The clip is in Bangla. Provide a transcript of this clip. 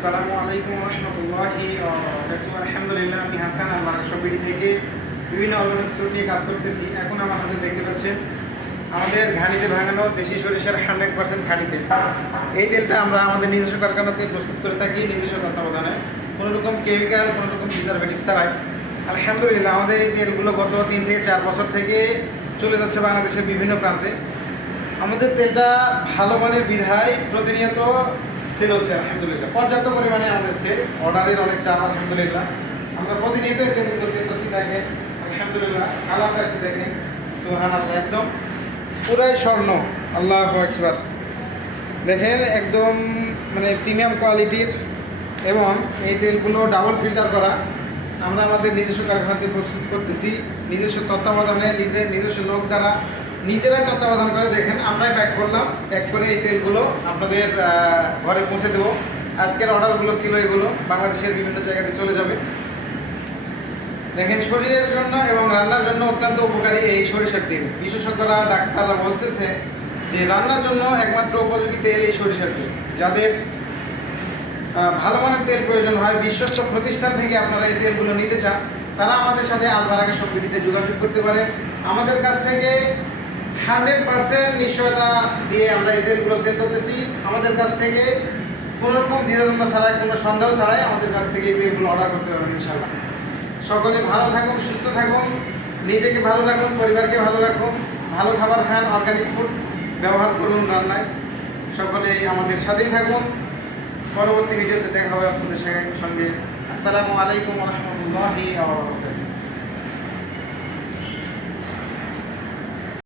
আসসালামু আলাইকুম রহমতুল্লাহি আলহামদুলিল্লাহ, আমি হাসান, আমার সবিডি থেকে বিভিন্ন অর্গানিক ফ্রুট নিয়ে কাজ করতেছি। এখন আমার হাতে দেখতে পাচ্ছেন, আমাদের ঘানিতে ভাঙানো দেশি সরিষার হান্ড্রেড পার্সেন্ট তেল এই তেলটা আমরা আমাদের নিজস্ব কারখানাতে প্রস্তুত করে থাকি, নিজস্ব তত্ত্বাবধানে। কোনো রকম কেমিক্যাল কোনো রকম প্রিজারভেটিভ ছাড়াই। আলহামদুলিল্লাহ, আমাদের এই তেলগুলো গত তিন থেকে চার বছর থেকে চলে যাচ্ছে বাংলাদেশের বিভিন্ন প্রান্তে। আমাদের তেলটা ভালো মানের বিধায় প্রতিনিয়ত সেল হচ্ছে আলহামদুলিল্লাহ। পর্যাপ্ত পরিমাণে আমাদের সেল অর্ডারের অনেক চাপ, আলহামদুলিল্লাহ। আমরা প্রতিনিয়ত তেলগুলো সেল করছি দেখেন, আলহামদুলিল্লাহ, কালারটা একটু দেখেন। সোহান আল্লাহ একদম পুরাই স্বর্ণ। আল্লাহ একবার দেখেন, একদম মানে প্রিমিয়াম কোয়ালিটির এবং এই তেলগুলো ডাবল ফিল্টার করা। আমরা আমাদের নিজস্ব কারখানাতে প্রস্তুত করতেছি। নিজস্ব তত্ত্বাবধানে নিজের নিজস্ব লোক দ্বারা নিজেরাই তত্ত্বাবধান করে। দেখেন, আমরাই প্যাক করলাম। প্যাক করে এই তেলগুলো আপনাদের ঘরে পৌঁছে দেবো। আজকের অর্ডারগুলো ছিল এগুলো। বাংলাদেশের বিভিন্ন জায়গাতে চলে যাবে। দেখেন, শরীরের জন্য এবং রান্নার জন্য অত্যন্ত উপকারী এই সরিষার তেল। বিশেষজ্ঞরা, ডাক্তাররা বলতেছে যে রান্নার জন্য একমাত্র উপযোগী তেল এই সরিষার তেল। যাদের ভালো মানের তেল প্রয়োজন হয়, বিশ্বস্ত প্রতিষ্ঠান থেকে আপনারা এই তেলগুলো নিতে চান, তারা আমাদের সাথে আলবারাকে সবকিটিতে যোগাযোগ করতে পারেন। আমাদের কাছ থেকে হান্ড্রেড পার্সেন্ট নিশ্চয়তা দিয়ে আমরা এই তেলগুলো সেল করতেছি। আমাদের কাছ থেকে কোনো রকম দ্বিধাদ্বন্দ্ব ছাড়াই, কোনো সন্দেহ ছাড়াই আমাদের কাছ থেকে এই অর্ডার করতে পারবেন ইনশাল্লাহ সকলে ভালো থাকুন, সুস্থ থাকুন, নিজেকে ভালো রাখুন, পরিবারকে ভালো রাখুন, ভালো খাবার খান অর্গানিক ফুড ব্যবহার করুন রান্নায়। সকলে আমাদের সাথেই থাকুন। পরবর্তী ভিডিওতে দেখা হবে আপনাদের সঙ্গে- সঙ্গে আসসালামু আলাইকুম রহমতুল্লাহি